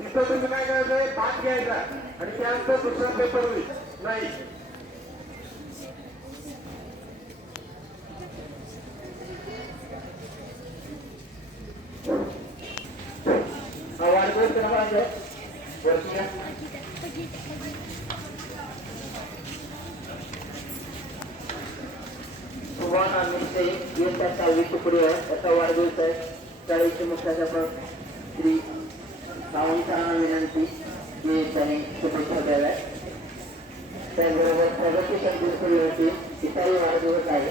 तिथं तुम्ही काय करायचं भाग घ्यायचा. आणि त्यानंतर दुसरा पेपर होईल. नाही. वाढदिवस क्रमांक वरती सहावी तुकडी आहे त्याचा वाढदिवस आहे. शाळेचे मुख्याध्यापक श्री भाविकांना विनंती की त्यांनी शुभेच्छा द्याव्या त्याचबरोबर प्रगती संकुल सुरू होती तिचाही वाढदिवस आहे.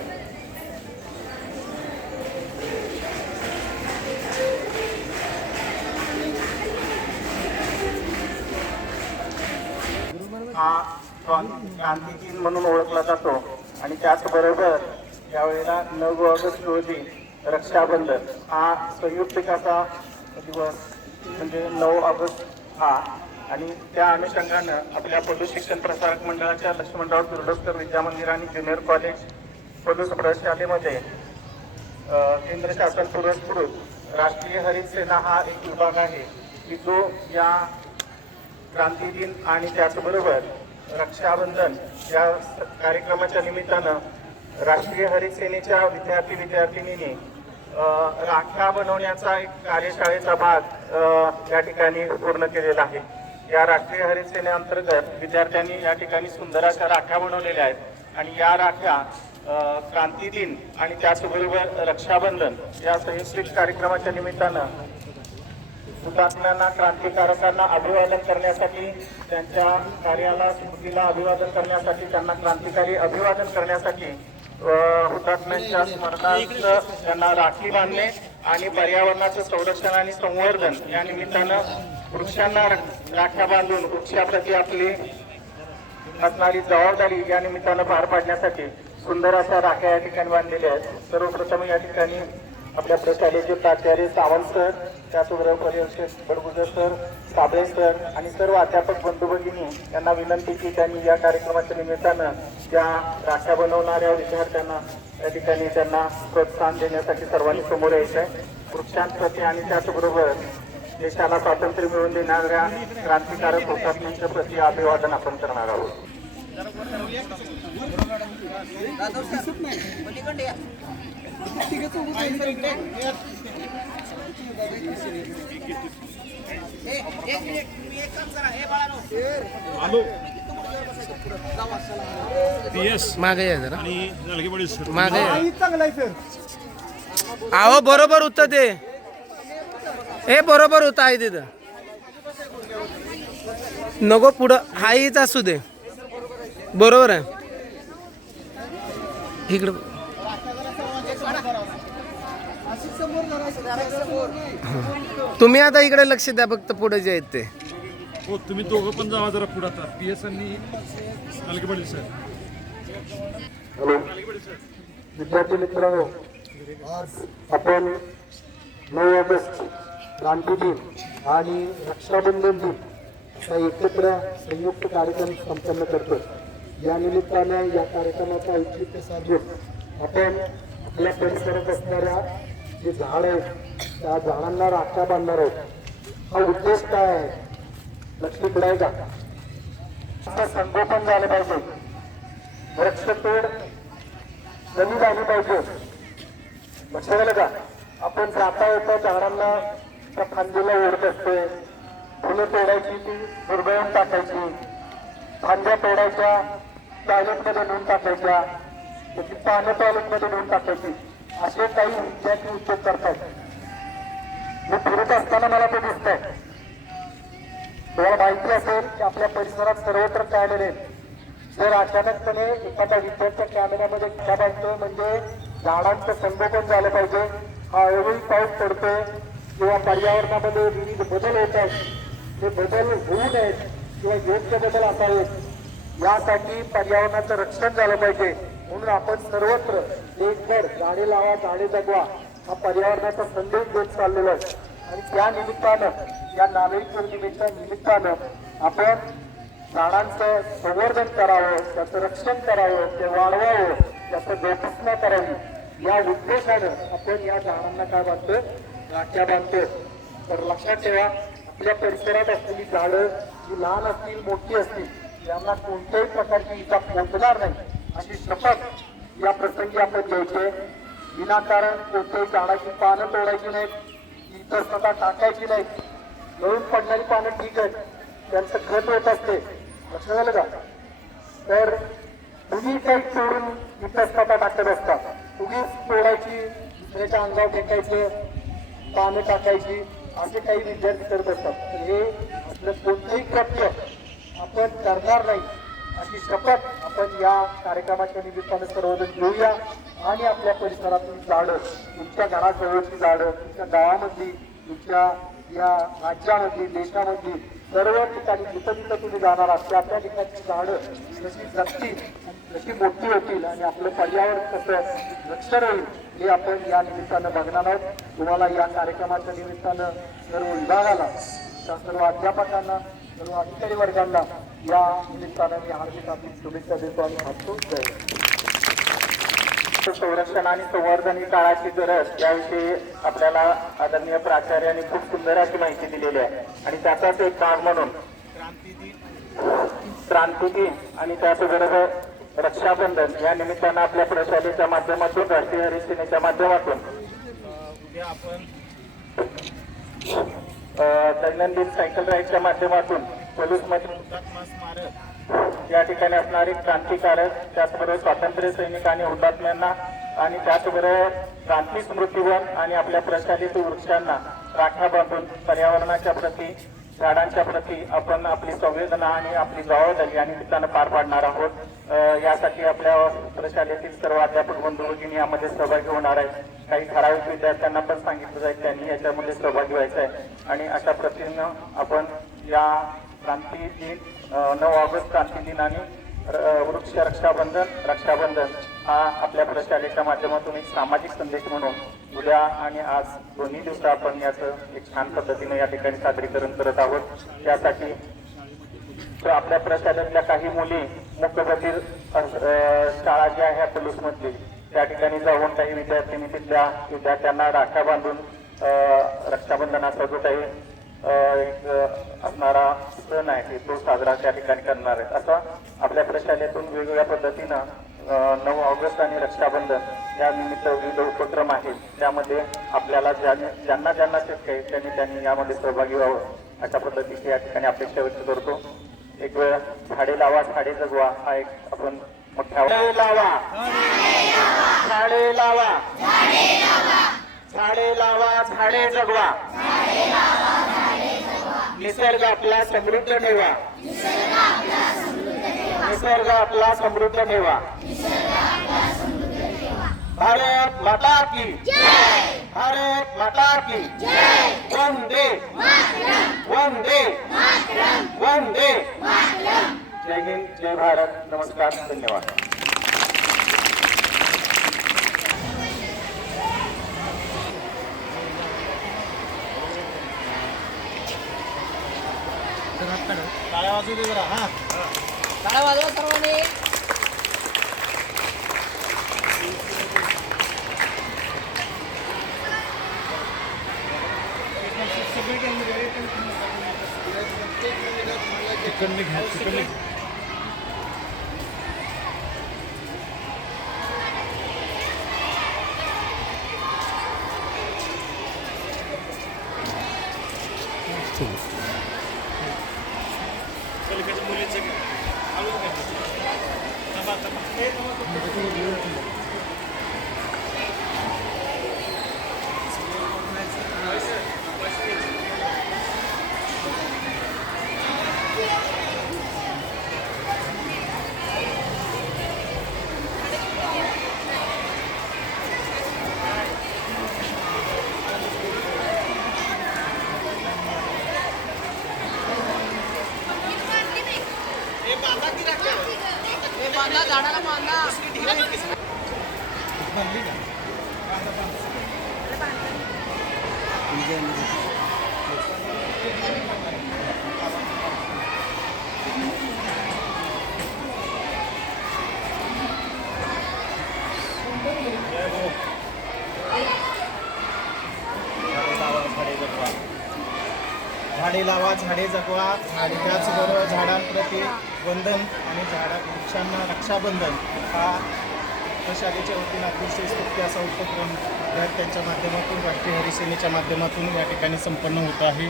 हा सण म्हणून ओळखला जातो आणि त्याचबरोबर यावेळेला नऊ ऑगस्ट रोजी रक्षाबंधन हा संयुक्तिकाचा दिवस म्हणजे नऊ ऑगस्ट हा. आणि त्या अनुषंगानं आपल्या पलू शिक्षण प्रसारक मंडळाच्या लक्ष्मणराव दुर्डोस्कर विद्या मंदिर आणि ज्युनियर कॉलेज पदू प्रशालेमध्ये केंद्र शासन पुरस्कृत राष्ट्रीय हरित सेना हा एक विभाग आहे की जो या क्रांती दिन आणि त्याचबरोबर रक्षाबंधन या स- कार्यक्रमाच्या निमित्तानं राष्ट्रीय हरित सेनेच्या विद्यार्थी विद्यार्थिनींनी राख्या बनवण्याचा एक कार्यशाळेचा भाग या ठिकाणी पूर्ण केलेला आहे. या राष्ट्रीय हरित सेनेअंतर्गत विद्यार्थ्यांनी या ठिकाणी सुंदर अशा राख्या बनवलेल्या आहेत. आणि या राख्या क्रांती दिन आणि त्याचबरोबर रक्षाबंधन या संयुक्त कार्यक्रमाच्या निमित्तानं हुतात्म्यांना क्रांतिकारकांना अभिवादन करण्यासाठी त्यांच्या कार्याला स्मृतीला अभिवादन करण्यासाठी त्यांना क्रांतिकारी अभिवादन करण्यासाठी हुतात्म्यांच्या स्मरणार्थ त्यांना राखी बांधणे आणि पर्यावरणाचं संरक्षण आणि संवर्धन या निमित्तानं वृक्षांना राख्या बांधून वृक्षाप्रती आपली असणारी जबाबदारी या निमित्तानं पार पाडण्यासाठी सुंदर अशा राख्या या ठिकाणी बांधलेल्या आहेत. सर्वप्रथम या ठिकाणी आपल्या प्रशालेचे प्राचार्य सावंत सर त्याचबरोबर पर्यवेक्षक बडगुजर सर साबळे सर आणि सर्व अध्यापक बंधू भगिनी यांना विनंती की त्यांनी या कार्यक्रमाच्या निमित्तानं ज्या राख्या बनवणाऱ्या विद्यार्थ्यांना या ठिकाणी त्यांना प्रोत्साहन देण्यासाठी सर्वांनी समोर यायचं आहे वृक्षांप्रती आणि त्याचबरोबर देशाला स्वातंत्र्य मिळवून देणाऱ्या क्रांतिकारक हुतात्म्यांच्या प्रति अभिवादन आपण करणार आहोत. आलो एस मागे या जरा. मागे. अहो बरोबर होतं ते. हे बरोबर होतं आहे तिथं. नको पुढं. हाईच असू दे. बरोबर आहे. इकडं हां. तुम्ही आता इकडे लक्ष द्या फक्त पुढे जे आहेत ते. हो तुम्ही दोघं पण जावा जरा पुढे आता. पी एस आणि जलगेवाडी सर हॅलो. विद्यार्थी मित्रांनो आपण नऊ ऑगस्ट क्रांती दिन आणि रक्षाबंधन दिन एकत्र संयुक्त कार्यक्रम संपन्न करतो या निमित्तानं या कार्यक्रमाचा औचित्य साधून आपण आपल्या परिसरात असणाऱ्या जे झाड आहेत त्या झाडांना राखा बांधणार आहोत. हा उद्देश काय आहे? लक्ष आहे का आता संगोपन झालं पाहिजे. वृक्षतोड कमी झाली पाहिजे. लक्षात आलं का? आपण जाता येता झाडांना त्या फांदीला ओढत असते. फुलं तोडायची ती दुर्गळून टाकायची. फांद्या तोडायच्या टॉयलेटमध्ये नेऊन टाकायच्या त्याची पानं टॉयलेटमध्ये नेऊन टाकायची. असे काही विद्यार्थी उद्योग करतात. मी फिरत असताना मला ते दिसत आहे तुम्हाला माहिती असेल की आपल्या परिसरात सर्वत्र कॅमेरे आहेत. जर अचानकपणे एखादा विद्यार्थ्या कॅमेऱ्यामध्ये काय बांधतोय म्हणजे झाडांचं संगोपन झालं पाहिजे. हा अवेळी पाऊस पडतोय किंवा पर्यावरणामध्ये विविध बदल होत आहेत. ते बदल होऊ नयेत किंवा योग्य बदल असावेत. यासाठी पर्यावरणाचं रक्षण झालं पाहिजे. म्हणून आपण सर्वत्र देशभर झाडे लावा झाडे जगवा. हा पर्यावरणाचा संदेश देत चाललेला आहे. आणि त्या निमित्तानं या नागरिक पौर्णिमेच्या निमित्तानं आपण झाडांचं संवर्धन करावं त्याचं रक्षण करावं ते वाढवावं त्याचं जोपासना करावी. या उद्देशानं आपण या झाडांना काय बांधतो राख्या बांधतो तर लक्षात ठेवा आपल्या परिसरात असलेली झाडं जी लहान असतील मोठी असतील यांना कोणत्याही प्रकारची इजा पोहोचणार नाही. अशी शपथ या प्रसंगी आपण घ्यायचे विनाकारण कोणत्याही झाडाची पानं तोडायची नाहीत इतर स्वतः टाकायची नाहीत. गळून पडणारी पानं ठीक आहेत त्यांचं खत होत असते. लक्षात झालं का? तर तुम्ही काही तोडून विकसता टाकत असतात उगीच तोडायची दुसऱ्याच्या अंगावर फेकायचं पानं टाकायची असे काही विद्यार्थी करत असतात. हे आपलं कोणतंही कृत्य आपण करणार नाही. अशी शपथ आपण या कार्यक्रमाच्या निमित्तानं सर्वजण घेऊया. आणि आपल्या परिसरातील झाडं तुमच्या घराजवळची झाडं तुमच्या गावामधली तुमच्या या राज्यामधली देशामधली सर्व ठिकाणी जिथं जिथं तुम्ही जाणार आहात त्या त्या ठिकाणची झाडं जशी जगतील जशी मोठी होतील आणि आपलं पर्यावरण कसं रक्षण होईल हे आपण या निमित्तानं बघणार आहोत. तुम्हाला या कार्यक्रमाच्या निमित्तानं सर्व विभागाला त्या सर्व अध्यापकांना सर्व अधिकारी वर्गांना या निमित्तानं मी हार्दिक आपली शुभेच्छा देतो आणि थांबतो संरक्षण आणि संवर्धन ही काळाची गरज याविषयी आपल्याला आदरणीय प्राचार्यांनी खूप सुंदर अशी माहिती दिलेली आहे. आणि त्याचाच एक भाग म्हणून क्रांती दिन आणि त्याचबरोबर रक्षाबंधन. या निमित्तानं आपल्या प्रशालेच्या माध्यमातून राष्ट्रीय हरिसेनेच्या माध्यमातून उद्या आपण दैनंदिन सायकल राईडच्या माध्यमातून पोलीसमध्ये हुतात्मा स्मारक या ठिकाणी असणारे क्रांतिकारक त्याचबरोबर स्वातंत्र्य सैनिक आणि हुतात्म्यांना आणि त्याचबरोबर क्रांती स्मृतीवन आणि आपल्या प्रशालेतील वृक्षांना राखा बांधून पर्यावरणाच्या प्रती झाडांच्या प्रती आपण आपली संवेदना आणि आपली जबाबदारी या निमित्तानं पार पाडणार आहोत. यासाठी आपल्या प्रशालेतील सर्व अध्यापक बंधू यामध्ये सहभागी होणार आहेत. काही ठराविक विद्यार्थ्यांना पण सांगितलं जाईल त्यांनी याच्यामध्ये सहभागी व्हायचं आहे आणि अशा प्रतीनं आपण या क्रांती दिन नऊ ऑगस्ट क्रांती दिन आणि र- वृक्ष रक्षाबंधन रक्षाबंधन. हा आपल्या प्रशालेच्या माध्यमातून एक सामाजिक संदेश म्हणून उद्या आणि आज दोन्ही दिवस आपण याचं एक छान पद्धतीने या ठिकाणी सादरीकरण करत आहोत. त्यासाठी तर आपल्या प्रशालेतल्या काही मुली मुख्यबधीर शाळा जी आहे पोलीस त्या ठिकाणी जाऊन काही विद्यार्थ्यांनी तिथल्या विद्यार्थ्यांना राख्या बांधून रक्षाबंधनाचा जो काही एक असणारा सण आहे तो साजरा त्या ठिकाणी करणार आहे असं आपल्या प्रशालेतून वेगवेगळ्या पद्धतीनं काँग्रेस आणि रक्षाबंधन या निमित्त विविध उपक्रम आहेत. त्यामध्ये आपल्याला ज्यांना ज्यांना शक्य आहे त्यांनी त्यांनी यामध्ये सहभागी व्हावं अशा पद्धतीची या ठिकाणी अपेक्षा व्यक्त करतो. एक वेळ झाडे लावा झाडे जगवा हा एक आपण मोठ्या झाडे लावा. झाडे लावा. झाडे लावा झाडे जगवा. निसर्ग आपला समृद्ध ठेवा. निसर्ग आपला समृद्ध ठेवा. भारत माता की। भारत माता की। वंदे। वंदे। वंदे। जय हिंद जय भारत। नमस्कार धन्यवाद। टाळ्या वाजवा सर्वांनी तिकडनं घ्या तिकडनं हे. बांधा झाडाला बांधा झाडे झाडे लावा झाडे जगवा आणि त्याचबरोबर झाडांप्रती वंदन आणि झाडा वृक्षांना रक्षाबंधन हा शाळेच्या वतीनं अतिशय स्तुत्य असा उपक्रम विद्यार्थ्यांच्या माध्यमातून राष्ट्रीय हरिसेनेच्या माध्यमातून या ठिकाणी संपन्न होत आहे.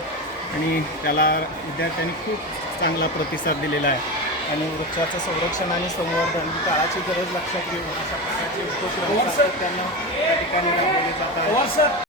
आणि त्याला विद्यार्थ्यांनी खूप चांगला प्रतिसाद दिलेला आहे. आणि वृक्षाचं संरक्षण आणि संवर्धन ही काळाची गरज लक्षात घेऊन अशा प्रकारचे उपक्रम सातत्यानं या ठिकाणी राबवले जात आहेत.